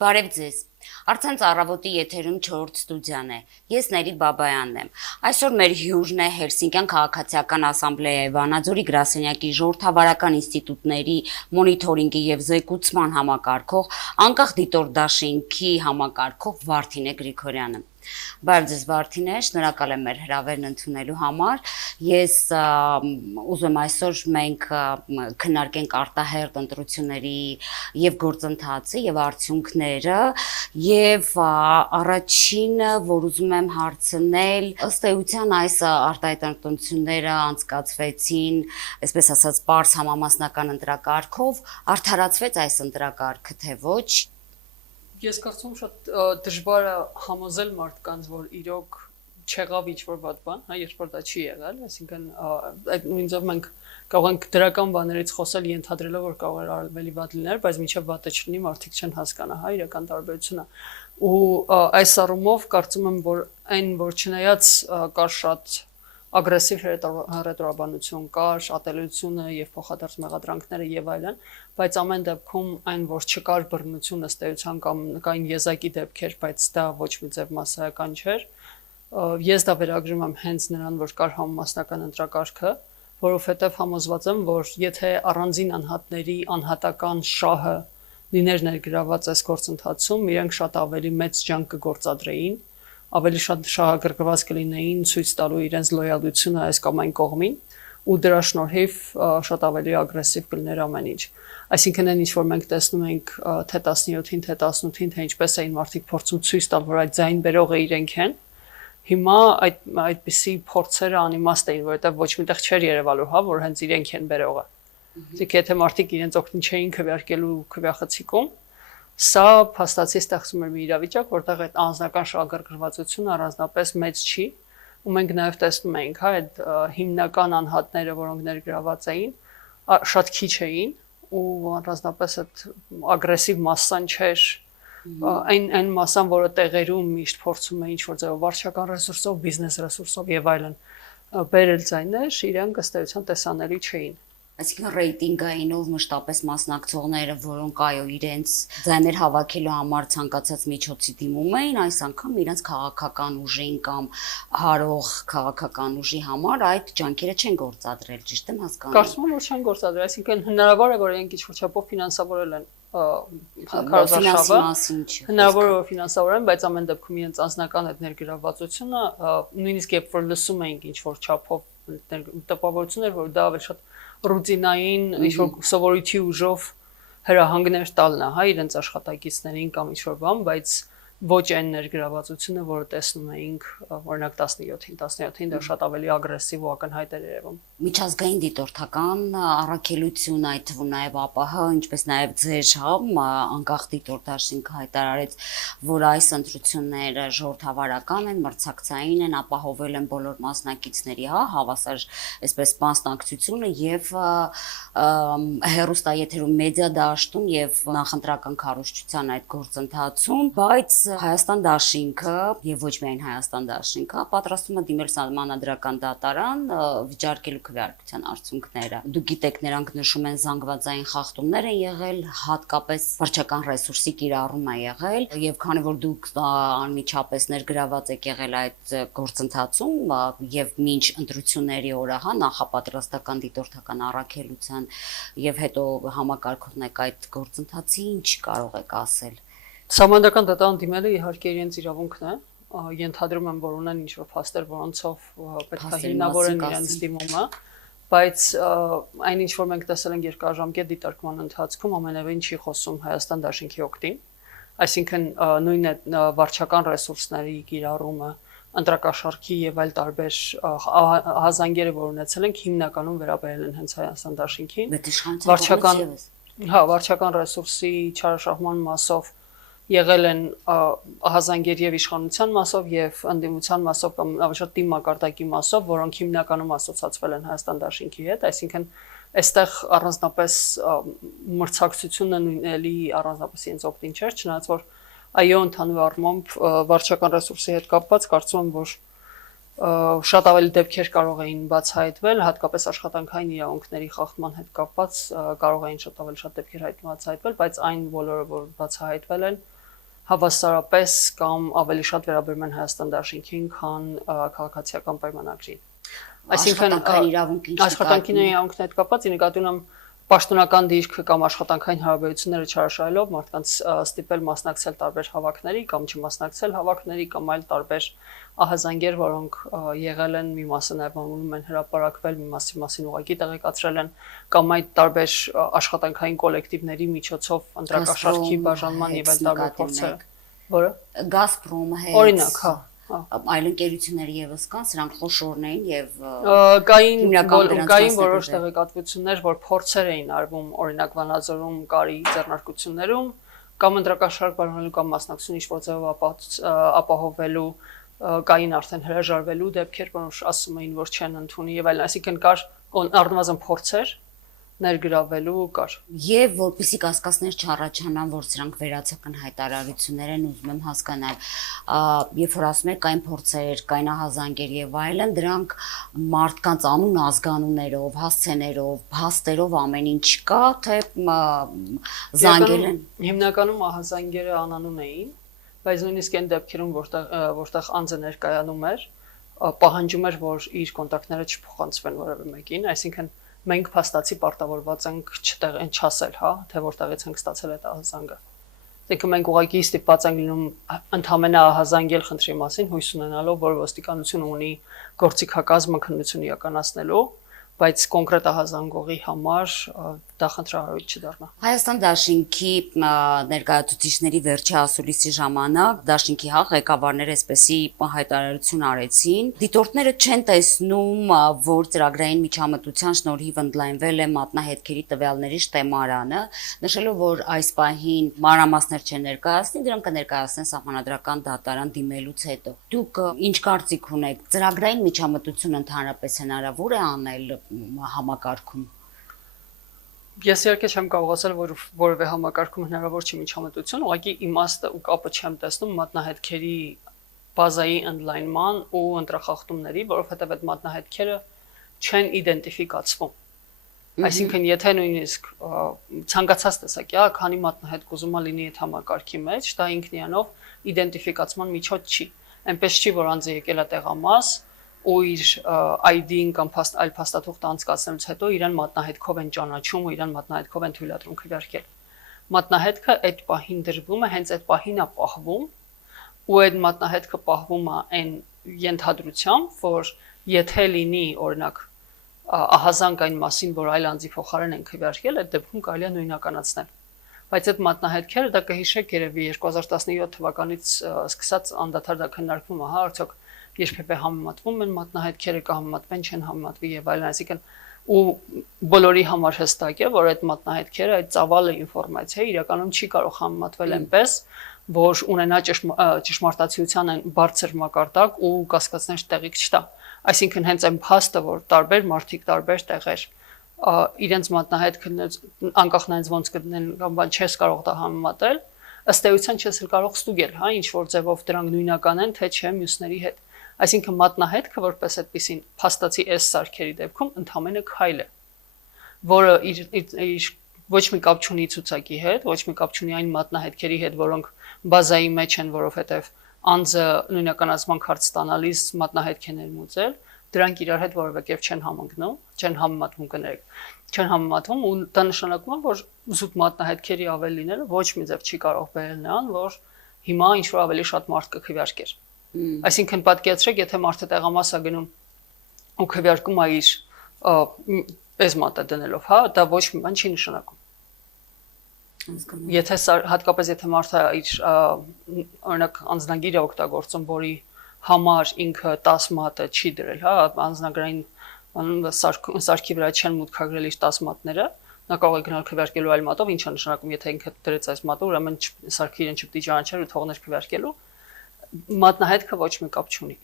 Բարև ձեզ։ Արդեն առավոտի եթերում 4 ստուդիան է։ Ես Ներիտ Բաբայանն եմ։ Այսօր մեր հյուրն է Հելսինկյան քաղաքացիական ասամբլեայի Վանաձորի գրասենյակի ժողովրդավարական ինստիտուտների մոնիթորինգի եւ զեկուցման համակարգող, անկախ դիտորդ դաշինքի համակարգող Վարդինե Գրիգորյանը։ Բարև ձեզ Վարդինե, շնորհակալ եմ մեր հրավերն ընդունելու համար։ Ես ուզում եմ այսօր մենք քննարկենք արտահերթ ընտրությունների եւ գործընթացը եւ արդյունքները եւ առաջինը, որ ուզում եմ հարցնել, ըստ էության այս արտահերթ ընտրությունները անցկացվեցին, այսպես ասած, պարզ համամասնական ընտրակարգով, արդարացվեց այս ընտրակարգը թե ոչ։ Ես կարծում շատ դժվար է համոզել մարդկանց, որ իրոք չեղավ ինչ-որ վատ բան, հա, երբ որ դա չի եղել, այսինքն այդ նույնիսկ մենք կարող ենք դրական բաներից խոսել ենթադրելով, որ կարող էր ավելի վատ լինել, բայց մինչև վատը չլինի, մարդիկ չեն հասկանա, հա, իրական տարբերությունը։ Ու այս առումով կարծում եմ, որ այն, որ չնայած կար շատ ագրեսիվ հռետորաբանություն կար, ատելությունը եւ փոխադարձ մեղադրանքները եւ այլն, բայց ամեն դեպքում այն, որ չկար բռնություն ըստ էության կամ կային եզակի դեպքեր, բայց դա ոչ մի ձև մասսայական չէր, ես դա վերագրում եմ հենց նրան, որ կար համամասնական ընտրակարգը, որովհետեւ համոզված եմ, որ եթե առանձին անհատների անհատական շահը լիներ ներգրաված այս գործընթացում, իրենք շատ ավելի մեծ ջանք կգործադրեին, ավելի շատ շահագրգռված կլինեին ցույց տալու իրենց լոյալությունը այս կամ այն կողմին ու դրա շնորհիվ շատ ավելի ագրեսիվ կլիներ ամեն ինչ։ Այսինքն այն ինչ որ մենք տեսնում ենք թե 17-ին, թե 18-ին, թե ինչպես էին մարդիկ փորձում ցույց տալ, որ այդ ձայն բերողը իրենք են, հիմա այդպիսի փորձերը անիմաստ էին, որովհետև ոչ միտեղ չէր երևալու, հա, որ հենց իրենք են բերողը։ Իսկ եթե մարդիկ իրենց օգնին չէին քվեարկելու քվեախցիկում, սա փաստացի ստեղծում էր մի իրավիճակ, որտեղ այդ անձնական շահագրգռվածությունը առանձնապես մեծ չի, ու մենք նաև տեսնում ենք, հա, այդ հիմնական անհատները, որոնք ներգրաված էին, շատ քիչ էին, ու առանձնապես այդ ագրեսիվ մասսան չէր, այն մասսան, որը տեղերում միշտ փորձում է ինչ-որ ձևով վարչական ռեսուրսով, բիզնես ռեսուրսով եւ այլն բերել ձայներ, իրենք ըստ էության տեսանելի չէին։ Այսինքն ռեյտինգայինով մշտապես մասնակցողները, որոնք այո իրենց ձայներ հավաքելու համար ցանկացած միջոցի դիմում էին, այս անգամ իրենց քաղաքական ուժին կամ հարող քաղաքական ուժի համար այդ ջանքերը չեն գործադրել, ճիշտ եմ հասկանում։ Կարծում եմ, որ չեն գործադրել, այսինքն հնարավոր է, որ իրենք ինչ-որ չափով ֆինանսավորել են քարոզարշավը, հնարավոր է որ ֆինանսավորեն, բայց ամեն դեպքում իրենց անձնական այդ ներգրավվածությունը, նույնիսկ երբ որ լսում էինք ինչ-որ չափով տպավորություն էր, որ դա ավելի շատ ռուտինային ինչ-որ սովորույթի ուժով հրահանգներ տալն է, հա, իրենց աշխատակիցներին կամ ինչ-որ բան, բայց ոչ այն ներգրավվածությունը, որը տեսնում էինք օրինակ 17-ին դա շատ ավելի ագրեսիվ ու ակնհայտ էր երևում։ Միջազգային դիտորդական առաքելություն, այդ թվում նաև ԱՊՀ, ինչպես նաև ձեր անկախ դիտորդաշինքը հայտարարեց, որ այս ընտրությունները ժողովրդավարական են, մրցակցային են, ապահովել են բոլոր մասնակիցների, հա, հավասար այսպես մասնակցությունը եւ հեռուստաեթերում մեդիա դաշտում եւ նախընտրական քարոզչության այդ գործընթացում, բայց Հայաստան դաշինքը եւ ոչ միայն Հայաստան դաշինքը պատրաստվում է դիմել սահմանադրական դատարան վիճարկելու քվեարկության արդյունքները։ Դուք գիտեք, նրանք նշում են զանգվածային խախտումներ են եղել, հատկապես վարչական ռեսուրսի կիրառում է եղել եւ քանի որ դուք անմիջապես ներգրաված եք եղել այդ գործընթացում եւ մինչ ընտրությունների օրը, հա, նախապատրաստական դիտորդական առաքելության եւ հետո համակարգողն եք այդ գործընթացի, ինչ կարող եք ասել։ Սահմանադրական դատարան դիմելը իհարկե իրենց իրավունքն է, ենթադրում եմ, որ ունեն ինչ-որ փաստեր, որոնցով պետք է հիմնավորեն իրենց դիմումը, բայց այն ինչ որ մենք տեսել ենք երկարաժամկետ դիտարկման ընթացքում ամենևին չի խոսում Հայաստան դաշինքի օգտին, այսինքն նույն այդ վարչական ռեսուրսների կիրառումը, ընտրակաշառքի եւ այլ տարբեր հազանգերը, որ ունեցել ենք, հիմնականում վերաբերել են հենց Հայաստան դաշինքին, վարչական ռեսուրսի չարաշահման մասով եղել են հազանգեր եւ իշխանության մասով եւ ընդդիմության մասով կամ ավելի շատ թիմ մակարդակի մասով, որոնք հիմնականում ասոցացվել են Հայաստան դաշինքի հետ, այսինքն այստեղ առանձնապես մրցակցությունը նույնելի առանձնապես իրենց օգտին չէր, չնայած որ այո ընդհանուր առմամբ վարչական ռեսուրսի հետ կապված կարծում եմ, որ շատ ավելի դեպքեր կարող էին բացահայտվել, հատկապես աշխատանքային իրավունքների խախտման հետ կապված կարող էին շատ ավելի շատ դեպքեր բացահայտվել, բայց այն բոլորը, որ բացահայտվել են, հավասարապես կամ ավելի շատ վերաբերում են Հայաստան Դաշինքին, քան քաղաքացիական պայմանագրին։ Այսինքն աշխատանքային իրավունքների հետ կապված նկատի ունեմ պաշտոնական դիրքը կամ աշխատանքային հարաբերությունները չարաշահելով մարդկանց ստիպել մասնակցել տարբեր հավաքների կամ չմասնակցել հավաքների կամ այլ տարբեր ահազանգեր, որոնք եղել են մի մասը նաև մամուլում են հրապարակվել, մի մասի մասին ուղղակի տեղեկացրել են կամ այդ տարբեր աշխատանքային կոլեկտիվների միջոցով ընտրակաշառքի բաժանման եւ այլ տարբեր փորձեր, որը Գազպրոմը հետ օրինակ, հա այլ ընկերությունների եւս կան, սրանք խոշորն էին եւ կային որոշ տեղեկատվություններ, որ փորձեր էին արվում, օրինակ Վանաձորում կարի ձեռնարկություններում կամ ընտրակաշառք բաժանելու կամ մասնակցություն ինչ-որ ձևով ապահովելու կային արդեն հրաժարվելու դեպքեր, որոնք ասում էին, որ չեն ընդունի եւ այլն, այսինքն կար առնվազն փորձեր ներգրավելու կար։ Եվ որպեսզի կասկածներ չառաջանան, որ սրանք վերացական հայտարարություններ են, ուզում եմ հասկանալ, երբ որ ասում եք կային փորձեր, կային ահազանգեր եւ այլն, դրանք մարդկանց անուն ազգանուններով, հասցեներով, փաստերով ամեն ինչ կա, թե զանգել են։ Հիմնականում ահազանգերը անանուն էին, բայց նույնիսկ այն դեպքերում, որտեղ անձը ներկայանում էր, պահանջում էր, որ իր կոնտակտները չփոխանցվեն որևէ մեկին, այսինքն մենք փաստացի պարտավորված ենք չասել, հա, թե որտեղից ենք ստացել այդ ահազանգը։ Այսինքն մենք ուղղակի ստիպված ենք լինում ընդհանրապես ահազանգել խնդրի մասին, հույս ունենալով, որ ոստիկանությունը ունի գործիքակազմը քննություն իրականացնելու, բայց կոնկրետ ահազանգողի համար դա խնդրահարույց չդառնա։ Հայաստան Դաշինքի ներկայացուցիչների վերջի ասուլիսի ժամանակ Դաշինքի ղեկավարները այսպեսի հայտարարություն արեցին։ Դիտորդները չեն տեսնում, որ ծրագրային միջամտության շնորհիվ ընդլայնվել է մատնահետքերի տվյալների շտեմարանը, նշելով, որ այս պահին մանրամասներ չեն ներկայացնի, դրանք կներկայացնեն Սահմանադրական դատարան դիմելուց հետո։ Դուք ինչ կարծիք ունեք, ծրագրային միջամտություն ընդհանրապես հնարավոր է անել համակարգում։ Ես իհարկե չեմ կարող ասել, որ որևէ համակարգում հնարավոր չի միջամտություն, ուղղակի իմաստը ու կապը չեմ տեսնում մատնահետքերի բազայի ընդլայնման ու ընտրախախտումների, որովհետև այդ մատնահետքերը չեն իդենտիֆիկացվում։ Այսինքն, եթե նույնիսկ ցանկացած տեսակ, քանի մատնահետք ուզում է լինի այդ համակարգի մեջ, դա ինքն իրանով իդենտիֆիկացման միջոց չի։ Այնպես չի, որ անձը եկել է տեղամաս ու իր ID-ին կամ այլ փաստաթուղթ անցկացնելուց հետո իրան մատնահետքով են ճանաչում ու իրան մատնահետքով են թույլատրում քվեարկել։ Մատնահետքը այդ պահին դրվում է, հենց այդ պահին է պահվում, ու այդ մատնահետքը պահվում է այն ենթադրությամբ, որ եթե լինի, օրինակ, ահազանգ այն մասին, որ այլ անձի փոխարեն են քվեարկել, այդ դեպքում կարելի է նույնականացնել։ Բայց այդ մատնահետքերը դա կհիշեք երևի 2017 թվականից սկսած անդադար դա քննարկվում է, հա, արդյոք երբևէ համեմատվում են մատնահետքերը, կհամեմատվեն, չեն համեմատվի եւ այլն, այսինքն ու բոլորի համար հստակ է, որ այդ մատնահետքերը, այդ ծավալը ինֆորմացիա իրականում չի կարող համեմատվել այնպես, որ ունենա ճշմարտացիության այն բարձր մակարդակ ու կասկածներ տեղիք չտա։ Այսինքն հենց այն փաստը, որ տարբեր մարդիկ տարբեր տեղեր իրենց մատնահետքը անկախ նրանից ոնց գտնեն կամ բան չես կարող դա համեմատել, ըստ էության չես կարող ստուգել, հա, ինչ որ ձևով դրանք նույնական են, թե չէ մյուսների հետ։ Այսինքն մատնահետքը որպես այդպեսին փաստացի այս սարքերի դեպքում ընդհանրապես քայլ է, որը իր ոչ մի կապ չունի ցուցակի հետ, ոչ մի կապ չունի այն մատնահետքերի հետ, որոնք բազայի մեջ են, որովհետև անձը նույնականացման քարտ ստանալիս մատնահետք է ներմուծել, դրանք իրար հետ որևէ կերպ չեն համընկնում, չեն համեմատվում, կներեք, չեն համեմատվում ու դա նշանակում է, որ զուտ մատնահետքերի ավել լինելը ոչ մի ձև չի կարող բերել նրան, որ հիմա ինչ որ ավելի շատ մարդ կքվեարկեր։ Այսինքն պատկերացրեք, եթե մարդը տեղամաս է գնում ու քվեարկում է իր այս մատը դնելով, հա, դա ոչ մի բան չի նշանակում։ Եթե հատկապես եթե մարդը իր օրինակ անձնագիր է օգտագործում, որի համար ինքը 10 մատը չի դրել, հա, անձնագրային սարքի վրա չեն մուտքագրել իր 10 մատները, նա կարող է գնալ քվեարկելու այլ մատով, ինչա նշանակում, եթե ինքը դրեց այս մատը, ուրեմն սարքը իրեն չպետք է ճանաչեր ու թողներ քվեարկելու, մատնահետքը ոչ մի կապ չունի։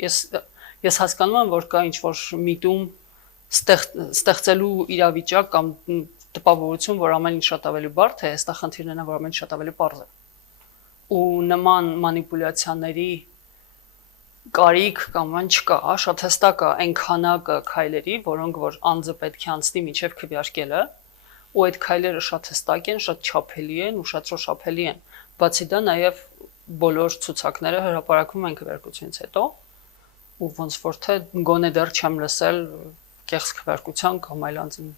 Ես հասկանում եմ, որ կա ինչ-որ միտում ստեղծելու իրավիճակ կամ տպավորություն, որ ամեն ինչ շատ ավելի բարդ է, այստեղ խնդիրն է, որ ամեն ինչ շատ ավելի պարզ է։ Ու նման մանիպուլյացիաների կարիք կամ այն չկա, շատ հստակ է այն քանակը քայլերի, որոնք որ անձը պետք է անցնի մինչև քվեարկելը, ու այդ քայլերը շատ հստակ են, շատ չափելի են ու շատ շոշափելի են։ Բացի դա նաև բոլոր ցուցակները հրապարակվում են քվեարկությունից հետո, ու ոնց որ թե գոնե դեռ չեմ լսել կեղծ քվեարկության կամ այլ անձին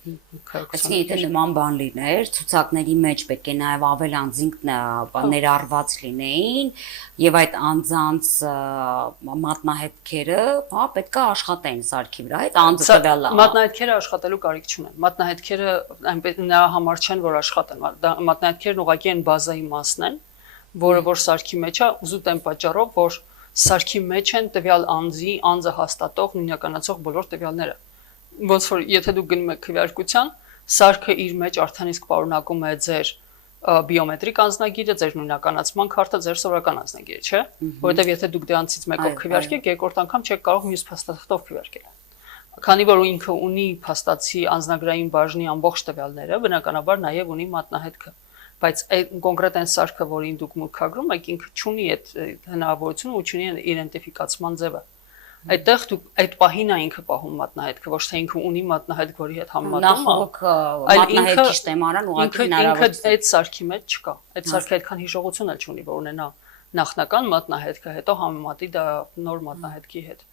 քվեարկության։ Այսինքն եթե նման բան լիներ, ցուցակների մեջ պետք է նաև ավել անձինք ներառված լինեին եւ այդ անձանց մատնահետքերը, հա, պետք է աշխատեն սարքի վրա, այդ անձը տվյալը։ Մատնահետքերը աշխատելու կարիք չունեն։ Մատնահետքերը այնպես նրա համար չեն, որ աշխատեն։ Մատնահետքերն ուղղակի են բազայի մասն են, որը որ սարքի մեջ է, ուզուտ են պատճառով, որ սարքի մեջ են տվյալ անձը հաստատող նույնականացող բոլոր տվյալները։ Ոնց որ եթե դուք գնում եք քվեարկության, սարքը իր մեջ արդեն իսկ պարունակում է ձեր բիոմետրիկ անձնագիրը, ձեր նույնականացման քարտը, ձեր սովորական անձնագիրը, չէ՞։ Որովհետև եթե դուք դրանցից մեկով քվեարկեք, երկրորդ անգամ չեք կարող մյուս փաստաթղթով քվեարկել։ Քանի որ ինքը ունի փաստացի անձնագրային բաժնի ամբողջ տվյալները, բնականաբար նաև ունի մատնահետքը։ Բայց այդ կոնկրետ այն սարքը, որին դուք մուտքագրում եք, ինքը չունի այդ հնարավորությունը ու չունի իդենտիֆիկացման ձևը։ Այդտեղ դուք այդ պահին է ինքը պահում մատնահետքը, ոչ թե ինքը ունի մատնահետք, որի հետ համեմատում է, այլ մատնահետքի շտեմարան ուղղակի հնարավորություն։ Ինքը այդ սարքի մեջ չկա։ Այդ սարքը այդքան հիշողություն էլ չունի, որ ունենա նախնական մատնահետքը, հետո համեմատի դա նոր մատնահետքի հետ։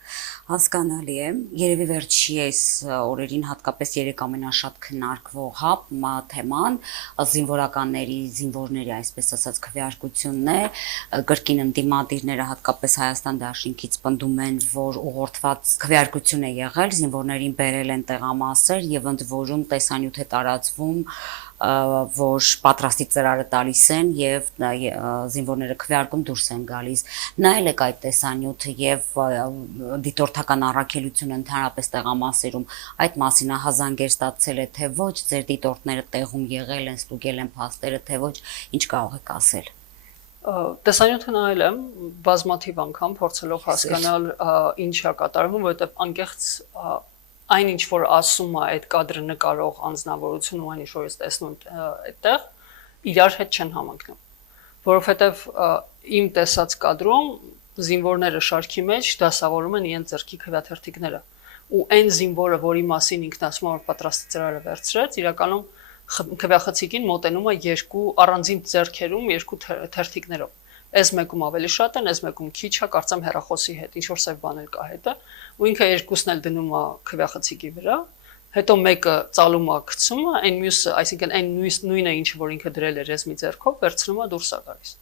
Հասկանալի է։ Երևի վերջի այս օրերին հատկապես երեք ամենաշատ քննարկվող թեման զինվորականների, զինվորների, այսպես ասած, քվեարկությունն է։ Կրկին ընդդիմադիրները հատկապես Հայաստան դաշինքից պնդում են, որ ուղղորդված քվեարկություն է եղել, զինվորներին բերել են տեղամասեր եւ ընդ որում տեսանյութ է տարածվում, որ պատրաստի ծրարը տալիս են եւ զինվորները քվեարկում դուրս են գալիս։ Նայել եք այդ տեսանյութը եւ դիտորդական առաքելությունը ընդհանրապես տեղամասերում այդ մասին հազանգեր ստացել է, թե ոչ, ձեր դիտորդները տեղում եղել են, ստուգել են փաստերը, թե ոչ, ինչ կարող եք ասել։ Տեսանյութը նայել եմ բազմաթիվ անգամ, փորձելով հասկանալ ինչ է կատարվում, որովհետեւ անկեղծ այն ինչ որ ասում է այդ կադրը նկարող անձնավորությունը ու այն ինչ որ ես տեսնում այդտեղ իրար հետ չեն համընկնում, որովհետև իմ տեսած կադրում զինվորները շարքի մեջ դասավորում են իրենց ձեռքի քվեաթերթիկները ու այն զինվորը, որի մասին ինքն ասում է որ պատրաստի ծրարը վերցրեց, իրականում քվեախցիկին մոտենում է երկու առանձին ձեռքերում երկու թերթիկներով։ Այս մեկում ավելի շատ են, այս մեկում քիչ է, կարծեմ հեռախոսի հետ, ինչ որ սև բաներ կա հետը, ու ինքը երկուսն էլ դնում է քվեախցիկի վրա, հետո մեկը ծալում է, գցում է, այն մյուսը, այսինքն այն նույնը ինչը որ ինքը դրել էր այս մի ձեռքով, վերցնում է դուրս է գալիս։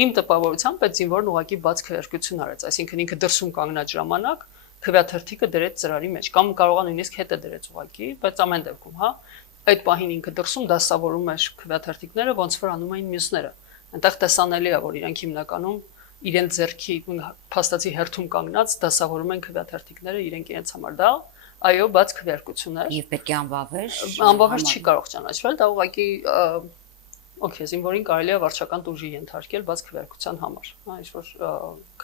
Իմ տպավորությամբ այդ զինվորն ուղղակի բաց քվեարկություն արեց, այսինքն ինքը դրսում կանգնած ժամանակ քվեաթերթիկը դրեց ծրարի մեջ, կամ կարող է նույնիսկ հետը դրեց ուղղակի, բայց ամեն դեպքում, հա, այդ պահին ինքը դրսում դասավորում էր քվեաթերթիկները, ոնց որ անում էին մյուսները։ Այնտեղ տեսանելի է, որ իրանք հիմնականում իրենց ձեռքի փաստացի հերթում կանգնած դասավորում են քվեաթերթիկները իրենց համար դա, այո, բաց քվեարկություն է։ Եվ պետք է անվավեր։ Անվավեր չի կարող ճանաչվել, դա ուղղակի օքեյ, զինվորին կարելի է վարչական տուժի ենթարկել բաց քվեարկության համար, հա, ինչ որ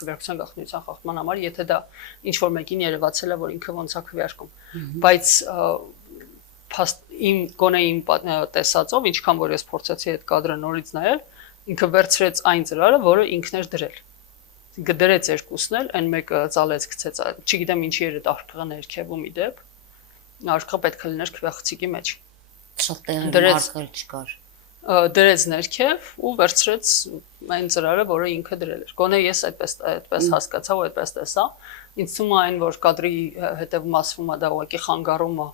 քվեարկության գաղտնիության խախտման համար, եթե դա ինչ որ մեկին երևացել է, որ ինքը ոնց է քվեարկում, բայց իմ գոնե իմ տեսածով, ինչքան որ ես փորձեցի այդ կադրը նորից նայել, ինքը վերցրեց այն ծրարը, որը ինքն էր դրել։ Ինքը դրեց երկուսն էլ, այն մեկը ծալեց, գցեց, չգիտեմ ինչի էր այդ արկղը ներքևում իդեպ։ Արկղը պետք է լիներ քվեախցիկի մեջ։ Շատ տեղի արկղ չկար։ Դրեց ներքև ու վերցրեց այն ծրարը, որը ինքը դրել էր։ Գոնե ես այդպես հասկացա ու այդպես տեսա։ Ինձ թվում է այն, որ կադրի հետևում ասվում է դա ուղղակի խանգարում է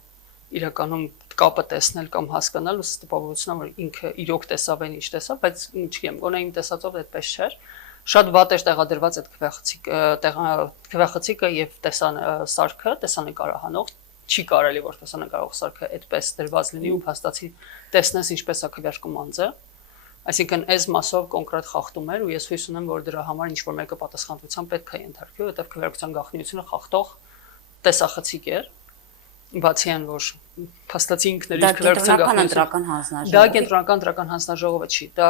իրականում կապը տեսնել կամ հասկանալ, ու տպավորությունն որ ինքը իրոք տեսավ այն ինչ տեսավ, բայց չգիտեմ, գոնե իմ տեսածով այդպես չէր։ Շատ վատ էր տեղադրված այդ քվեախցիկը եւ սարքը, տեսանկարահանող, չի կարելի որ տեսանկարող սարքը այդպես դրված լինի ու փաստացի տեսնես ինչպես է քվեարկում անձը։ Այսինքն այս մասով կոնկրետ խախտում էր ու ես հույս ունեմ, որ դրա համար ինչ որ մեկը պատասխանատվության պետք է ենթարկվի, որովհետեւ քվեարկության գաղտնիությունը խախտող տեսախցիկ էր։ Բացի այն, որ փաստացի ինքն իր քվեարկության ընտրական հանձնաժողովը։ Դա կենտրոնական ընտրական հանձնաժողովը չի, դա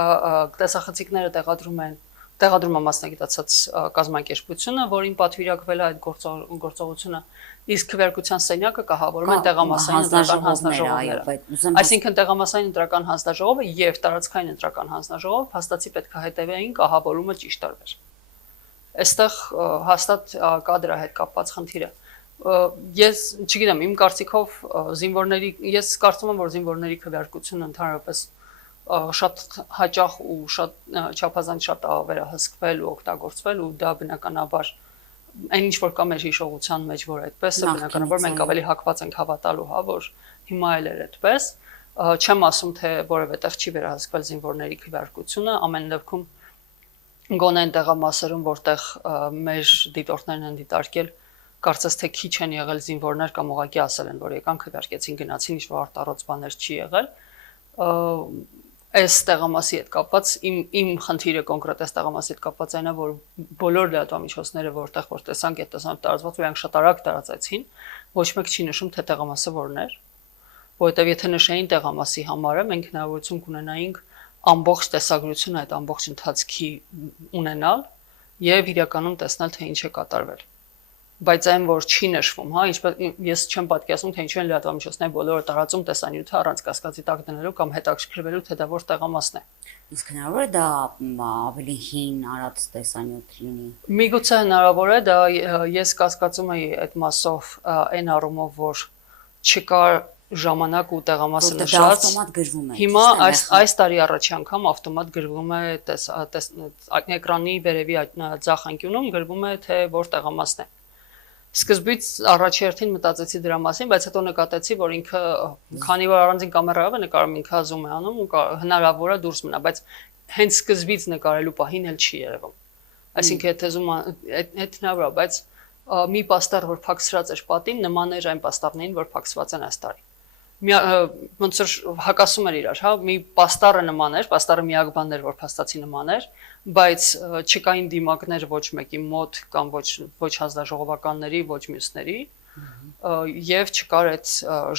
տեսախցիկները տեղադրում է մասնագիտացած կազմակերպությունը, որին պատվիրակվել է այդ գործողությունը, իսկ քվեարկության սենյակը կահավորում են տեղամասային ընտրական հանձնաժողովները։ Այսինքն տեղամասային ընտրական հանձնաժողովը եւ տարածքային ընտրական հանձնաժողովը փաստացի պետք է հետևեին կահավորումը ճիշտ արվեր։ այստեղ հաստատ կա դրա հետ կապված խնդիրը։ Ես չգիտեմ, իմ կարծիքով ես կարծում եմ, որ զինվորների քվեարկությունը ընդհանրապես շատ հաճախ ու շատ չափազանց շատ վերահսկվել ու օգտագործվել ու դա բնականաբար այն ինչ որ կա մեր հիշողության մեջ, որ այդպես է, բնականաբար մենք ավելի հակված ենք հավատալու, հա, որ հիմա էլ էր այդպես։ Չեմ ասում, թե որևէ տեղ չի վերահսկվել զինվորների քվեարկությունը, ամեն դեպքում գոնե այն տեղամասերում, որտեղ մեր դիտորդներն են դիտարկել, կարծես թե քիչ են եղել զինվորներ կամ ուղղակի ասել են, որ եկան քվեարկեցին, գնացին, ինչ որ արտառոց բաներ չի եղել։ Այս տեղամասի հետ կապված իմ խնդիրը կոնկրետ այս տեղամասի հետ կապված այն է, որ բոլոր լրատվամիջոցները որտեղ տեսանք, այդ տեսանք տարածված ու այն շատ արագ տարածեցին, ոչ մեկ չի նշում, թե տեղամասը որն էր, որովհետև եթե նշեին տեղամասի համարը, մենք հնարավորություն կունենայինք ամբողջ տեսագրություն այդ ամբողջ ընթացքի ունենալ եւ իրականում տեսնել, թե ինչ է կատարվել։ Բայց այն որ չի նշվում, հա, ինչպես ես չեմ պատկերացնում, թե ինչու են լրատվամիջոցները բոլորը տարածում տեսանյութը առանց կասկածի տակ դնելու կամ հետաքրքրվելու, թե դա որ տեղամասն է։ Իսկ հնարավոր է դա ավելի հին արած տեսանյութ լինի։ Միգուցե հնարավոր է, դա ես կասկածում եի այդ մասով այն առումով, որ չկար ժամանակ ու տեղամասը նշած։ Ավտոմատ գրվում է։ Հիմա այս տարի առաջի անգամ ավտոմատ գրվում է էկրանի վերևի ձախ անկյունում գրվում է, թե որ տեղամասն է։ Սկզբից առաջի հերթին մտածեցի դրա մասին, բայց հետո նկատեցի, որ ինքը քանի որ առանձին կամերայով է նկարում, ինքը զում է անում ու հնարավոր է դուրս մնա, բայց հենց սկզբից նկարելու պահին էլ չի երևում։ Այսինքն եթե զում այդ հնարավոր է, բայց մի պաստառ, որ փակցրած էր պատին, նման էր այն պաստառներին, որ փակցված են այս տարի։ Ոնց որ հակասում էր իրար, հա, մի պաստառը նման էր, պաստառը միակ բանն էր, որ փաստացի նման էր, բայց չկային դիմակներ ոչ մեկի մոտ կամ ոչ հանձնաժողովականների, ոչ մյուսների, եւ չկար այդ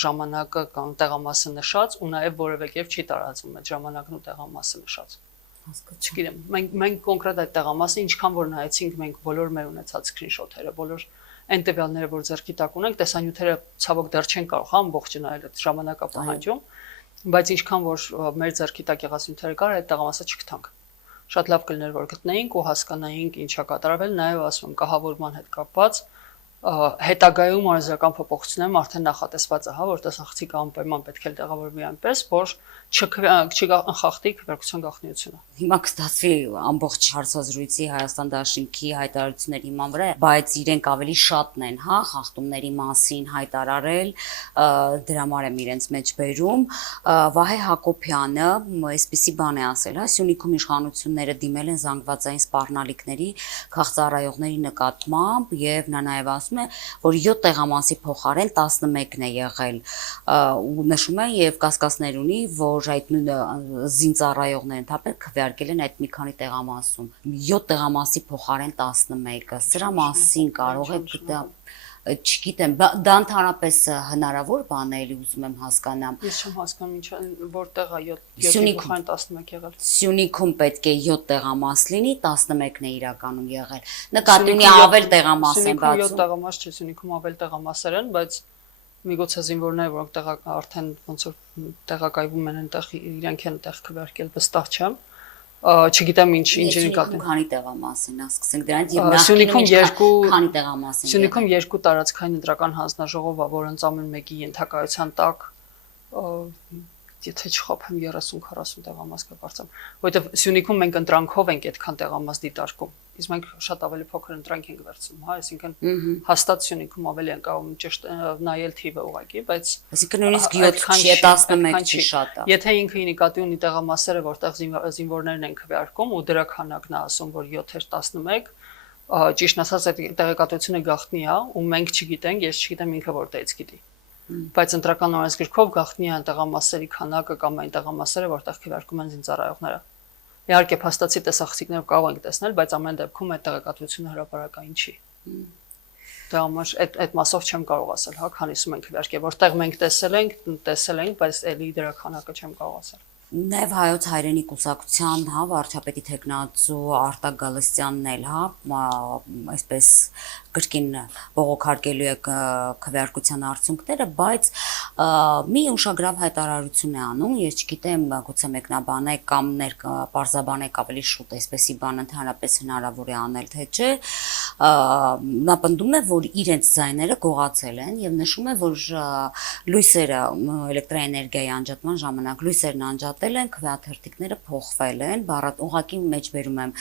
ժամանակը կամ տեղամասը նշած, ու նաեւ որևէ կերպ չի տարածվում այդ ժամանակն ու տեղամասը նշած։ Չգիտեմ, մենք կոնկրետ այդ տեղամասը ինչքան որ նայեցինք, մենք բոլոր մեր ունեցած սկրինշոթերը, բոլոր այն տվյալները, որ ձեռքի տակ ունենք, տեսանյութերը ցավոք դեռ չեն կարող հա ամբողջը նայել այդ ժամանակապահանջում, բայց ինչքան որ մեր ձեռքի տակ եղած նյութերը կար, այդ տեղամասը չգտանք։ Շատ լավ կլիներ որ գտնեինք ու հասկանայինք ինչա կատարվել, նաև ասում եմ կահավորման հետ կապված հետագայում մարզական փոփոխություններում արդեն նախատեսված է, հա, որ տեսախցիկը անպայման պետք է տեղավորվի այնպես, որ չխախտի քվեարկության գաղտնիությունը։ Հիմա կստացվի ամբողջ հարցազրույցի Հայաստան Դաշինքի հայտարարությունների հիման վրա, բայց իրենք ավելի շատն են, հա, խախտումների մասին հայտարարել, դրամար եմ իրենց մեջ բերում։ Վահե Հակոբյանը այսպիսի բան է ասել, հա, Սյունիքում իշխանությունները դիմել են զանգվածային սպառնալիքների քաղցարայողների նկատմամբ եւ նա նաեւ ասում է, որ 7 տեղամասի փոխարեն 11-ն է եղել ու նշում է եւ կասկածներ ունի, որ այդ նույն զինծառայողները ընդհանրապես քվեարկել են այդ մի քանի տեղամասում 7 տեղամասի փոխարեն 11-ը սրա մասին կարող եք դա չգիտեմ, դա ընդհանրապես հնարավոր բան է, էլի ուզում եմ հասկանամ։ Ես չեմ հասկանում ինչ որտեղ է 7 փոխարեն 11 եղել։ Սյունիքում պետք է 7 տեղամաս լինի, 11-ն է իրականում եղել։ Նկատի ունի ավել տեղամաս են բացում։ 7 տեղամաս չէ, Սյունիքում ավել տեղամասեր են, բայց միգուցե զինվորները, որոնք արդեն ոնց որ տեղակայվում են այնտեղ, իրենք են այնտեղ քվեարկել, վստահ չեմ։ Չգիտեմ ինչ նկատի։ Քանի տեղամաս են, ասկսենք դրանից եւ նախկինում քանի տեղամաս են։ Սյունիքում 2 տարածքային ընտրական հանձնաժողով է, որոնց ամեն մեկի ենթակայության տակ եթե չխափեմ 30-40 տեղամաս կկարծեմ, որովհետև Սյունիքում մենք ընտրանքով ենք այդքան տեղամաս դիտարկում, իսկ մենք շատ ավելի փոքր ընտրանք ենք վերցնում, հա, այսինքն հաստատ Սյունիքում ավելի են կարող ճիշտ նայել թիվը ուղղակի, բայց այսինքն նույնիսկ 7 չի, 11 չի շատ է։ Եթե ինքը նկատի ունի տեղամասերը, որտեղ զինվորներն են քվեարկում ու դրա քանակն է ասում, որ 7-եր 11, ճիշտ ասած այդ տեղեկատվությունը գաղտնի է ու մենք չգիտենք, ես չգիտեմ ինքը որտեղից գիտի։ Բայց ընտրական օրենսգրքով գաղտնի է տեղամասերի քանակը կամ այն տեղամասերը, որտեղ քվեարկում են զինծառայողները։ Իհարկե փաստացի տեսախցիկներով կարող ենք տեսնել, բայց ամեն դեպքում այդ տեղեկատվությունը հրապարակային չի։ Դա համար այդ մասով չեմ կարող ասել, հա, քանիսում ենք քվեարկել, որտեղ մենք տեսել ենք, բայց էլի դրա քանակը չեմ կարող ասել։ Նաև հայոց հայրենի կուսակցության, հա, վարչապետի թեկնածու Արտակ Գալստյանն էլ, հա, այսպես կրկին բողոքարկելու է քվեարկության արդյունքները, բայց մի ուշագրավ հայտարարություն է անում, ես չգիտեմ, գուցե մեկնաբանեք կամ պարզաբանեք ավելի շուտ այսպեսի բան ընդհանրապես հնարավոր է անել, թե չէ, նա պնդում է, որ իրենց ձայները գողացել են եւ նշում է, որ լույսերը էլեկտրաէներգիայի անջատման ժամանակ լույսերն անջատել են, քվեաթերթիկները փոխվել են, ուղղակի մեջբերում եմ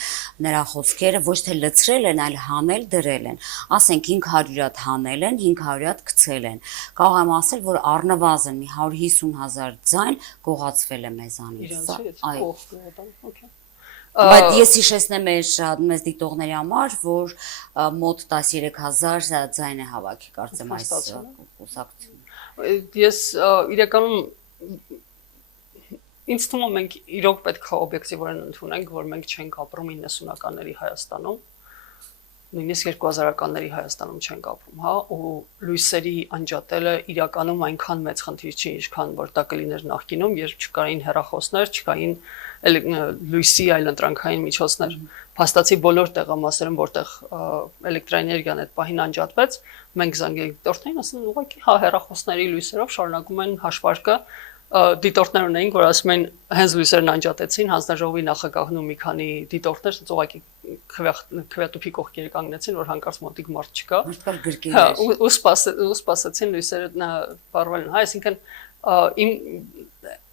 նրա խոսքերը, ոչ թե լցրել են, այլ հանել դրել են։ Ասենք 500 հատ հանել են, 500 հատ գցել են։ Կարող եմ ասել, որ առնվազն մի 150,000 ձայն գողացվել է մեզանից։ Այո։ Բայց ես հիշեցնեմ մեզ դիտողների համար, որ մոտ 13,000 ձայն է հավաքի, կարծեմ այս կուսակցությունը։ Ես իրականում ինձ թվում է մենք իրոք պետք է օբյեկտիվորեն ընդունենք, որ մենք չենք ապրում 90-ականների Հայաստանում, նույնիսկ 2000-ականների Հայաստանում չենք ապրում, հա, ու լույսերի անջատելը իրականում այնքան մեծ խնդիր չի, ինչքան որ դա կլիներ նախկինում, երբ չկային հեռախոսներ, չկային լույսի այլ ընտրանքային միջոցներ։ Փաստացի բոլոր տեղամասերում, որտեղ էլեկտրաէներգիան այդ պահին անջատվեց, մենք զանգեինք դիտորդներին, ասում ուղղակի հա հեռախոսների լույսերով շարունակում են հաշվարկը, դիտորդներ ունեինք, որ ասում են հենց լույսերն անջատեցին, հանձնաժողովի նախագահն ու մի քանի դիտորդներ ուղղակի քվեատուփի կողքերը կանգնեցին, որ հանկարծ մոտիկ մարդ չկա։ Հա, ու սպասեցին լույսերը բառվելն, հա, այսինքն իմ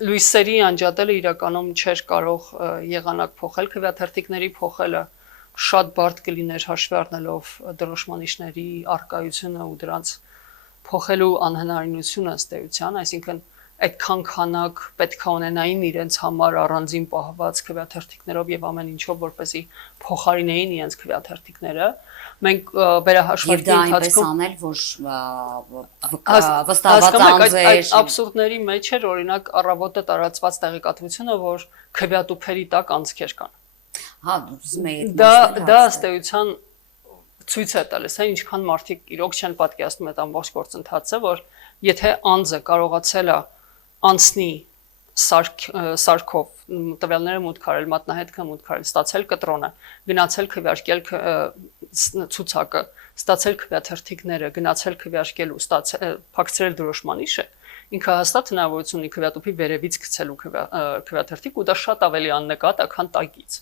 լույսերի անջատելը իրականում չէր կարող եղանակ փոխել, քվեաթերթիկների փոխելը շատ բարդ կլիներ հաշվի առնելով դրոշմանիշների արկայությունը ու դրանց փոխելու անհնարինությունը ըստ էության, այսինքն այդքան քանակ պետք է ունենային իրենց համար առանձին պահված քվեաթերթիկներով եւ ամեն ինչով, որպեսզի փոխարինեին իրենց քվեաթերթիկները։ Մենք վերահաշվարկի ընթացքում անել, որ վստահված անձեր այդ աբսուրդների մեջ էր օրինակ առավոտը տարածված տեղեկատվությունը, որ քվեատուփերի տակ անձեր կան։ Հա, դա ըստ էության ցույց է տալիս, հա, ինչքան մարդիկ իրոք չեն պատկերացնում այդ ամբողջ գործընթացը, որ եթե անձը կարողացել է անցնի սարքով տվյալները մուտք արել, մատնահետքը մուտք արել, ստացել կտրոնը, գնացել քվեարկել ցուցակը, ստացել քվեաթերթիկները, գնացել քվեարկել ու փակցրել դրոշմանիշը, ինքը հաստատ հնարավորություն ունի քվեատուփի վերևից գցելու քվեաթերթիկ ու դա շատ ավելի աննկատ է, քան տակից։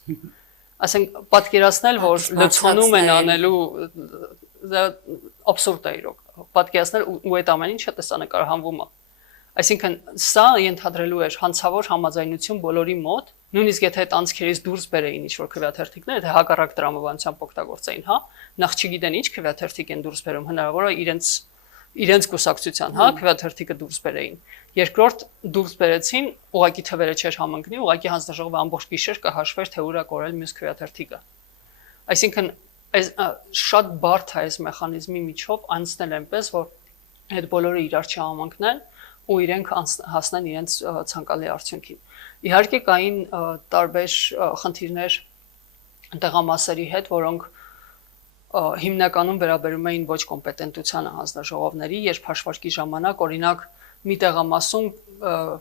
Ասենք պատկերացնել, որ լցոնում են անելու դա աբսուրդ է իրոք։ Պատկերացնել ու այդ ամեն ինչը տեսանկարահանվում է։ Այսինքն սա ենթադրելու էր հանցավոր համաձայնություն բոլորի մոտ, նույնիսկ եթե այդ անցքերից դուրս բերեին ինչ-որ քվեաթերթիկներ, թե հակառակ տրամաբանությամբ օգտագործեին, հա, նախ չգիտեն ինչ քվեաթերթիկ են դուրս բերում, հնարավոր է իրենց կուսակցության, հա, քվեաթերթիկը դուրս բերեին։ Երկրորդ դուրս բերեցին, ուղղակի թվերը չէր համընկնի, ուղղակի հանձնաժողովը ամբողջ գիշեր կհաշվեր, թե ուր է կորել մյուս քվեաթերթիկը։ Այսինքն այս շատ բարդ է այս մեխանիզմի միջով անցնել այնպես, որ այդ բոլորը իրար չհամընկնեն ու իրենք հասնեն իրենց ցանկալի արդյունքին։ Իհարկե կային տարբեր խնդիրներ տեղամասերի հետ, որոնք հիմնականում վերաբերում էին ոչ կոմպետենտությանը հանձնաժողովների, երբ հաշվարկի ժամանակ օրինակ մի տեղամասում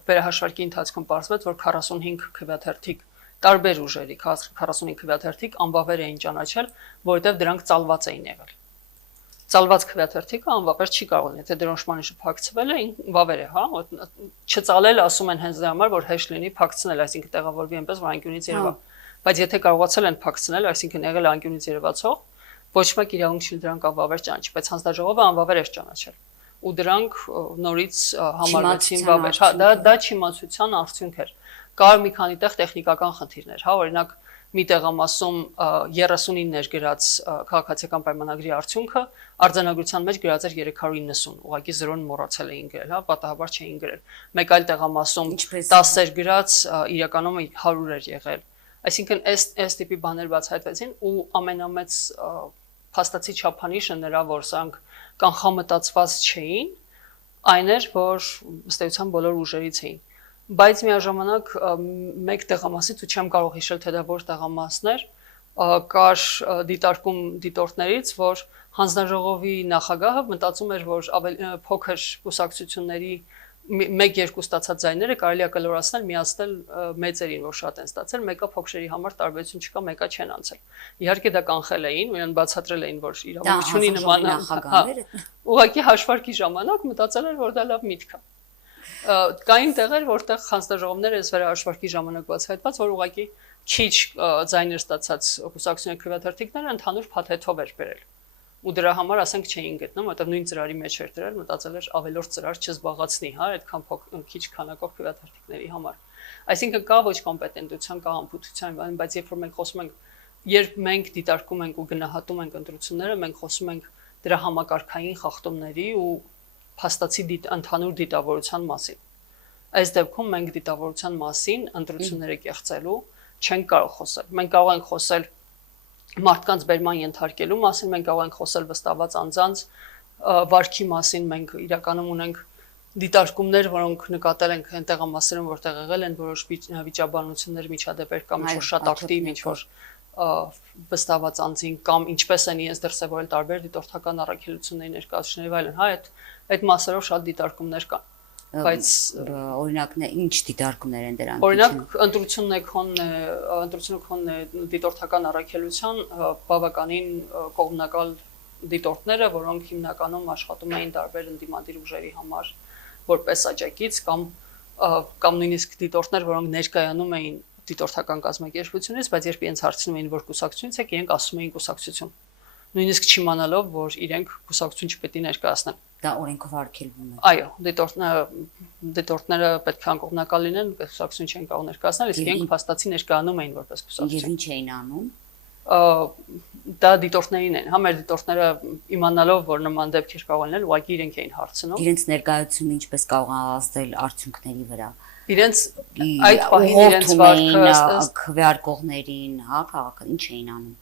վերահաշվարկի ընթացքում պարզվեց, որ 45 քվեաթերթիկ տարբեր ուժերի 45 քվեաթերթիկ անվավեր էին ճանաչել, որովհետև դրանք ծալված էին եղել։ Ծալված քվեաթերթիկը անվավեր չի կարող լինել, եթե դրոշմանիշը փակցվել է, վավեր է, հա, չծալել ասում են հենց դրա համար, որ հեշտ լինի փակցնել, այսինքն տեղավորվի այնպես, որ անկյունից երևա։ Բայց եթե կարողացել են փակցնել, այսինքն եղել է անկյունից երևացող, ոչ մեկ իրավունք չի դրանք անվավեր ճանաչի, բայց հանձնաժողովը անվավեր էր ճանաչել։ Ու դրանք նորից համարվեցին վավեր։ Հա, դա չիմացության արդյունք էր։ Կար մի քանի տեղ տեխնիկական խնդիրներ, հա, օրինակ մի տեղամասում 39-ներ գրած քաղաքացիական պայմանագրի արդյունքը արձանագրության մեջ գրած էր 390, ուղղակի 0-ն մոռացել էին գրել, հա, պատահաբար չէին գրել։ Մեկ այլ տեղամասում 10-էր գրած, իրականում 100 էր եղել։ Այսինքն այս տիպի բաներ բացահայտվեցին ու ամենամեծ փաստացի չափանիշը նրա, որ սրանք կանխամտածված չէին, այն էր, որ ըստ էության բոլոր ուժերից էին։ Բայց միաժամանակ մեկ տեղամասից ու չեմ կարող հիշել, թե դա որ տեղամասն էր, կար դիտարկում դիտորդներից, որ հանձնաժողովի նախագահը մտածում էր, որ ավելի փոքր կուսակցությունների 1-2 ստացած ձայները կարելի է կլորացնել, միացնել մեծերին, որ շատ են ստացել, մեկը փոքրերի համար տարբերություն չկա, մեկը չեն անցել։ Իհարկե դա կանխել էին, իրեն բացատրել էին, որ իրավունք չունի նման ուղղակի հաշվարկի ժամանակ մտածել էր, որ դա լավ միտք է։ Կային տեղեր, որտեղ հանձնաժողովները այս վերահաշվարկի ժամանակ բացահայտված, որ ուղղակի քիչ ձայներ ստացած կուսակցությունների քվեաթերթիկները ընդհանուր փաթեթով էր բերել։ Ու դրա համար ասենք չէին գտնում, որտեղ նույն ծրարի մեջ էր դրել, մտածել էր ավելորդ ծրար չզբաղացնի, հա, այդքան քիչ քանակով քվեաթերթիկների համար։ Այսինքն կա ոչ կոմպետենտության, կա անփութության, բայց երբ որ մենք խոսում ենք, երբ մենք դիտարկում ենք ու գնահատում ենք ընտրությունները, մենք խոսում ենք դրա համակարգային խախտումների ու փաստացի ընդհանուր դիտավորության մասին։ Այս դեպքում մենք դիտավորության մասին ընտրությունները կեղծելու չենք կարող խոսել։ Մենք կարող ենք խոսել մարդկանց բերման ենթարկելու մասին, մենք կարող ենք խոսել վստահված անձանց վարքի մասին, մենք իրականում ունենք դիտարկումներ, որոնք նկատել ենք այն տեղամասերում, որտեղ եղել են որոշ վիճաբանություններ, միջադեպեր կամ ինչ-որ շատ ակտիվ, ինչ-որ վստահված անձին կամ ինչպես են իրենց դրսևորել տարբեր դիտորդական առաքելությունների ներկայացուցիչների եւ այլն, հա, այդ մասերով շատ դիտարկումներ կան։ Բայց օրինակն է ինչ դիտարկումներ են դրանք։ Օրինակ ընտրությունը քոնն է դիտորդական առաքելության բավականին կողմնակալ դիտորդները, որոնք հիմնականում աշխատում էին տարբեր ընդդիմադիր ուժերի համար որպես աջակից կամ նույնիսկ դիտորդներ, որոնք ներկայանում էին դիտորդական կազմակերպությունից, բայց երբ իրենց հարցնում էին, որ կուսակցությունից եք, իրենք ասում էին կուսակցություն։ Նույնիսկ չիմանալով, որ իրենք կուսակցություն չպետք է ներկայացնեն։ Դա օրենքով արգելվում է։ Այո, դիտորդները պետք է անկողմնակալ լինեն, կուսակցություն չեն կարող ներկայացնել, իսկ իրենք փաստացի ներկայանում էին որպես կուսակցություն։ Եվ ինչ էին անում։ Դա դիտորդներին են, հա, մեր դիտորդները իմանալով, որ նման դեպքեր կարող են լինել, ուղղակի իրենք էին հարցնում։ Իրենց ներկայությունը ինչպես կարող է ազդել արդյունքների վրա։ Իրենց այդ պահին իրենց վարքը քվեարկողներին, հա, քաղաքը ինչ էին անում։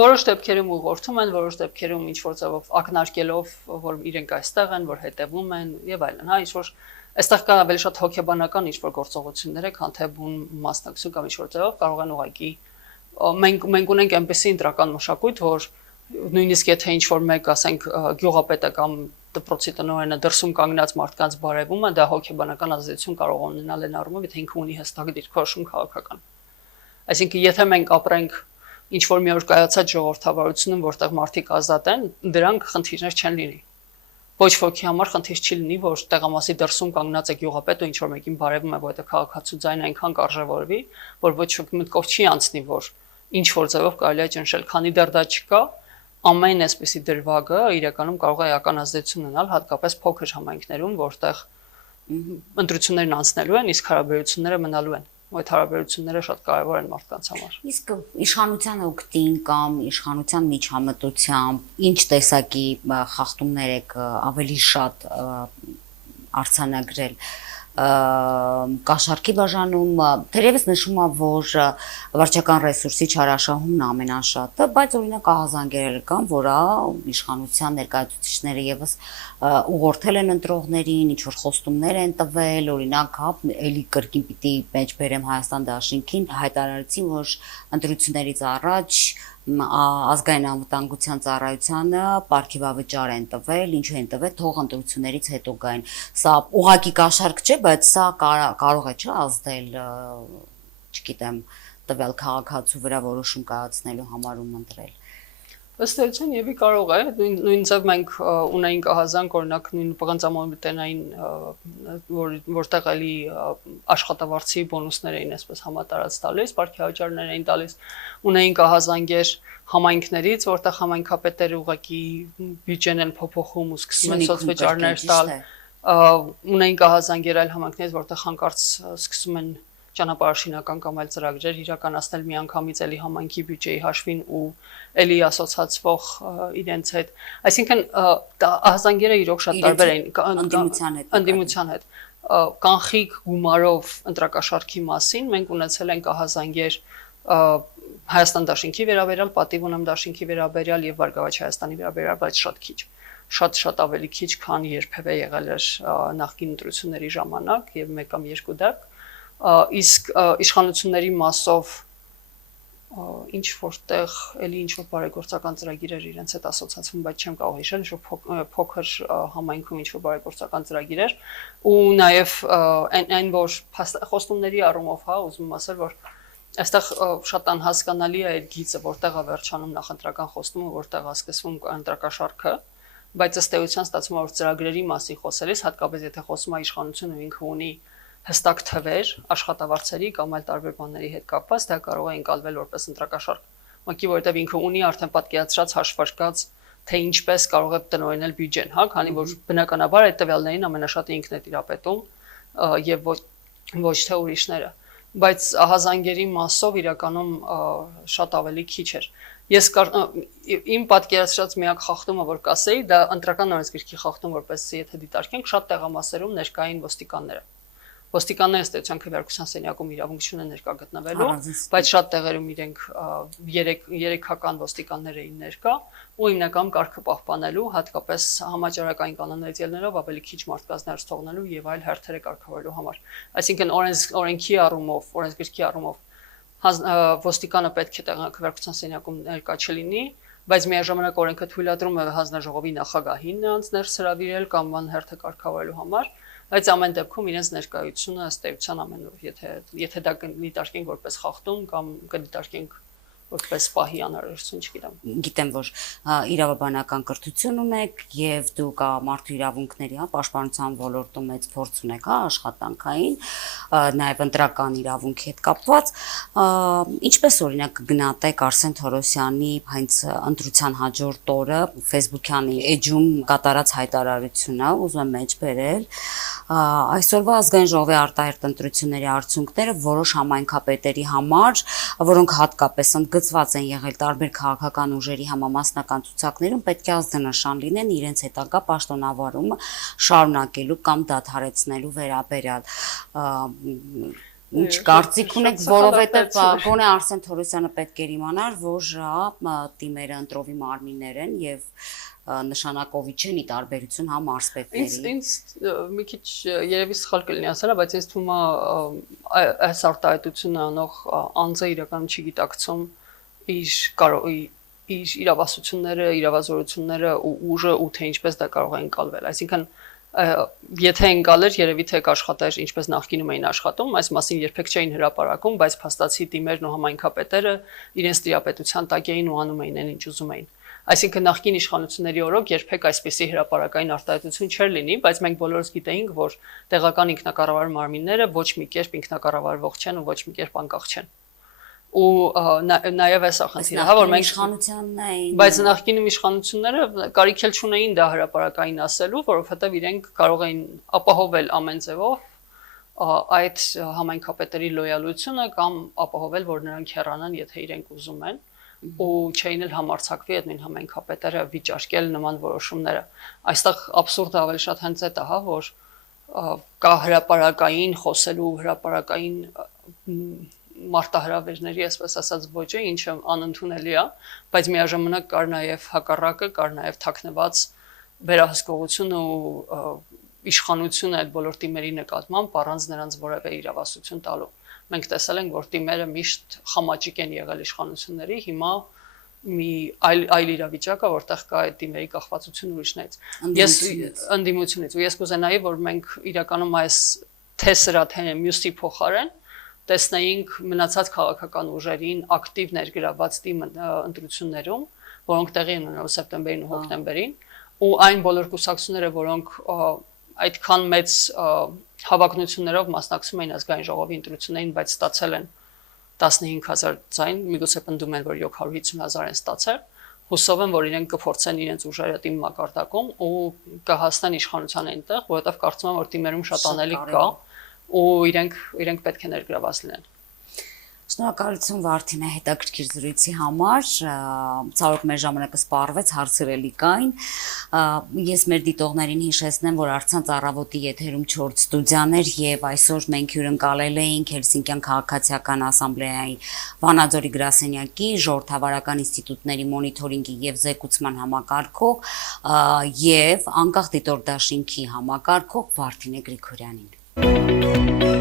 Որոշ դեպքերում ուղղորդում են, որոշ դեպքերում ինչ որ ձևով ակնարկելով, որ իրենք այստեղ են, որ հետևում են եւ այլն, հա, ինչ որ այստեղ կա ավելի շատ հոգեբանական ինչ որ գործողություններ է, քան թե բուն մասնակցություն կամ ինչ որ ձևով կարող են ուղղակի մենք ունենք այնպեսի ընտրական մշակույթ, որ նույնիսկ եթե ինչ որ մեկ, ասենք, գյուղապետը կամ դպրոցի տնօրենը դրսում կանգնած մարդկանց բարևում է, դա հոգեբանական ազդեցություն կարող ունենալ այն առումով, եթե ինքը ունի հստակ դիրքորոշում քաղաքական։ Այսինքն, եթե մենք ապրենք ինչ որ մի օր կայացած ժողովրդավարությունում, որտեղ մարդիկ ազատ են, դրանք խնդիրներ չեն լինի։ Ոչ ոքի համար խնդիր չի լինի, որ տեղամասի դրսում կանգնած է գյուղապետը ինչ որ մեկին բարևում է, որովհետև քաղաքացու ձայնը այնքան կարժևորվի, որ ոչ ոքի մտքով չի անցնի, որ ինչ որ ձևով կարելի է ճնշել, քանի դեռ դա չկա, ամեն այսպիսի դրվագը իրականում կարող է էական ազդեցություն ունենալ, հատկապես փոքր համայնքներում, որտեղ ընտրություններն անցնելու են, իսկ հարաբերությունները մնալու են։ Այդ հարաբերությունները շատ կարևոր են մարդկանց համար։ Իսկ իշխանության օգտին կամ իշխանության միջամտությամբ ինչ տեսակի խախտումներ եք ավելի շատ արձանագրել կաշառքի բաժանում, թերևս նշում է, որ վարչական ռեսուրսի չարաշահումն ամենաշատը, բայց օրինակ ահազանգերել կան, որ իշխանության ներկայացուցիչները եւս ուղղորդել են ընտրողներին, ինչ որ խոստումներ են տվել, օրինակ, հա, էլի կրկին պիտի մեջ բերեմ Հայաստան դաշինքին, հայտարարեցին, որ ընտրություններից առաջ ազգային անվտանգության ծառայությանը պարգևավճար են տվել, ինչու են տվել, թող ընտրություններից հետո գային։ Սա ուղղակի կաշառք չէ, բայց սա կարող է չէ ազդել, չգիտեմ, տվյալ քաղաքացու վրա որոշում կայացնելու համար ում ընտրել։ Ըստ էության եւի կարող է, նույն ձև մենք ունեինք ահազանգ, օրինակ նույն պղնձամոլտենային, որտեղ էլի աշխատավարձի բոնուսներ էին այսպես համատարած տալիս, պարգևավճարներ էին տալիս, ունեինք ահազանգեր համայնքներից, որտեղ համայնքապետերը ուղղակի բյուջեն են փոփոխում ու սկսում են սոցվճարներ տալ, ունեինք ահազանգեր այլ համայնքներից, որտեղ հանկարծ սկսում են ճանապարհաշինական կամ այլ ծրագրեր իրականացնել միանգամից էլի համայնքի բյուջեի հաշվին ու էլի ասոցացվող իրենց հետ։ Այսինքն ահազանգերը իրոք շատ տարբեր էին ընդդիմության հետ։ Կանխիկ գումարով ընտրակաշառքի մասին մենք ունեցել ենք ահազանգեր Հայաստան դաշինքի վերաբերյալ, Պատիվ ունեմ դաշինքի վերաբերյալ եւ Վարգավաճ Հայաստանի վերաբերյալ, բայց շատ քիչ։ Շատ ավելի քիչ, քան երբևէ եղել էր նախկին ընտրությունների ժամանակ եւ մեկ կամ երկու դեպք։ Իսկ իշխանությունների մասով ինչ որտեղ էլի ինչ որ բարեգործական ծրագիրեր իրենց հետ ասոցացվում, բայց չեմ կարող հիշել, ինչ որ փոքր համայնքում ինչ որ բարեգործական ծրագիրեր ու նաև այն որ խոստումների առումով, հա, ուզում եմ ասել, որ այստեղ շատ անհասկանալի է այդ գիծը, որտեղ է վերջանում նախընտրական խոստումը, որտեղ է սկսվում ընտրակաշարքը, բայց ըստ էության ստացվում է որ ծրագրերի մասին խոսելիս, հատկապես եթե խոսում է իշխանությունը ինքը ունի հստակ թվեր աշխատավարձերի կամ այլ տարբեր բաների հետ կապված, դա կարող է ընկալվել որպես ընտրակաշարք։ Մակի որովհետև ինքը ունի արդեն պատկերացրած հաշվարկած, թե ինչպես կարող է տնօրինել բյուջեն, հա, քանի որ բնականաբար այդ տվյալներին ամենաշատը ինքն է տիրապետում եւ ոչ թե ուրիշները։ Բայց ահազանգերի մասով իրականում շատ ավելի քիչ էր։ Ես իմ պատկերացրած միակ խախտումը, որ կասեի, դա ընտրական օրենսգրքի խախտում, որպես եթե դիտարկենք, շատ տեղամասերում ներկային ոստիկանները։ Ոստիկանները ըստ էության քվեարկության սենյակում իրավունք չունեն ներկա գտնվելու, բայց շատ տեղերում իրենք երեքական ոստիկաններ էին ներկա ու հիմնական կարգը պահպանելու, հատկապես համաճարակային կանոններից ելնելով ավելի քիչ մարդկանց ներս թողնելու եւ այլ հերթերը կարգավորելու համար։ Այսինքն օրենքի առումով, օրենսգրքի առումով ոստիկանը պետք է քվեարկության սենյակում ներկա չլինի, բայց միաժամանակ օրենքը թույլատրում է հանձնաժողովի նախագահին նրանց ներս հրավիրել կամ ման հերթը կարգավորելու համար, բայց ամեն դեպքում իրենց ներկայությունը ըստ էության ամենուր, եթե դա դիտարկենք որպես խախտում կամ կդիտարկենք որպես պահի անհրաժեշտություն, չգիտեմ։ Գիտեմ, որ իրավաբանական կրթություն ունեք եւ դուք մարդու իրավունքների, հա, պաշտպանության ոլորտում մեծ փորձ ունեք, հա, աշխատանքային, նաեւ ընտրական իրավունքի հետ կապված, ինչպես օրինակ կգնահատեք Արսեն Թորոսյանի հենց ընտրության հաջորդ օրը Facebook-յանի էջում կատարած հայտարարությունը, ուզում եմ մեջ բերել, այսօրվա ազգային ժողովի արտահերտ ընտրությունների արդյունքները որոշ համայնքապետերի համար, որոնք հատկապես ընդգծված են եղել տարբեր քաղաքական ուժերի համամասնական ցուցակներում, պետք է ազդանշան լինեն իրենց հետագա պաշտոնավարումը շարունակելու կամ դադարեցնելու վերաբերյալ։ Ինչ կարծիք ունեք, որովհետև գոնե Արսեն Թորոսյանը պետք է իմանար, որ թիմերը ընտրովի մարմիններ են եւ նշանակովի չեն ի տարբերություն հա մարզպետների։ Ինձ մի քիչ երևի սխալ կլինի ասելը, բայց ինձ թվում է այս արտահայտությունը անող անձը իրականում չի գիտակցում իր իրավասությունները, իրավազորությունները ու ուժը ու թե ինչպես դա կարող է ընկալվել։ Այսինքն եթե ընկալեր, երևի թե կաշխատեր ինչպես նախկինում էին աշխատում, այս մասին երբեք չէին հրապարակում, բայց փաստացի թիմերն ու համայնքապետերը իրենց տիրապետության տակ էին ու անում էին այն ինչ ուզում էին։ Այսինքն նախկին իշխանությունների օրոք երբեք այսպիսի հրապարակային արտահայտություն չէր լինի, բայց մենք բոլորս գիտեինք, որ տեղական ինքնակառավար մարմինները ոչ մի կերպ ինքնակառավարվող չեն ու ոչ մի կերպ անկախ չեն։ Ու նաև էս ախնդիրը, հա, որ մենք իշխանությանն էին, բայց նախկինում իշխանությունները կարիք էլ չունեին դա հրապարակային ասելու, որովհետև իրենք կարող էին ապահովել ամեն ձևով այդ համայնքապետերի լոյալությունը կամ ապահովել, որ նրանք հեռանան, եթե իրենք ուզում են, ու չէին էլ համարձակվի այդ նույն համայնքապետերը վիճարկել նման որոշումները։ Այստեղ աբսուրդը ավելի շատ հենց այդ է, հա, որ կա հրապարակային խոսելու, հրապարակային մարտահրավերների, այսպես ասած, ոճը, ինչը անընդունելի է, բայց միաժամանակ կար նաև հակառակը, կար նաև թաքնված վերահսկողություն ու իշխանություն այդ բոլոր թիմերի նկատմամբ առանց նրանց որևէ իրավասություն տալու։ Մենք տեսել ենք, որ թիմերը միշտ խամաճիկ են եղել իշխանությունների, հիմա մի այլ իրավիճակ է, որտեղ կա այդ թիմերի կախվածություն ուրիշներից։ Ես ընդդիմությունից ու ես կուզենայի, որ մենք իրականում այս թե սրա թե մյուսի փոխարեն տեսնեինք մնացած քաղաքական ուժերին ակտիվ ներգրաված թիմ ընտրություններում, որոնք տեղի ունենալու սեպտեմբերին ու հոկտեմբերին, ու այն բոլոր կուսակցությունները, որոնք այդքան մեծ հավակնություններով մասնակցում էին ազգային ժողովի ընտրություններին, բայց ստացել են 15000 ձայն, միգուցե պնդում են, որ 750,000 են ստացել, հուսով եմ, որ իրենք կփորձեն իրենց ուժերը թիմ մակարդակում ու կհասնեն իշխանության այնտեղ, որովհետև կարծում եմ, որ թիմերում շատ անելիք կա ու իրենք պետք է ներգրաված լինեն։ Շնորհակալություն Վարդինե հետաքրքիր զրույցի համար, ցավոք մեր ժամանակը սպառվեց, հարցրելի կային, ես մեր դիտողներին հիշեցնեմ, որ առցանց առավոտի եթերում 4 ստուդիաներ եւ այսօր մենք հյուրընկալել էինք Հելսինկյան քաղաքացիական ասամբլեայի Վանաձորի գրասենյակի ժողովրդավարական ինստիտուտների մոնիթորինգի եւ զեկուցման համակարգող եւ անկախ դիտորդաշինքի համակարգող Վարդինե Գրիգորյանին։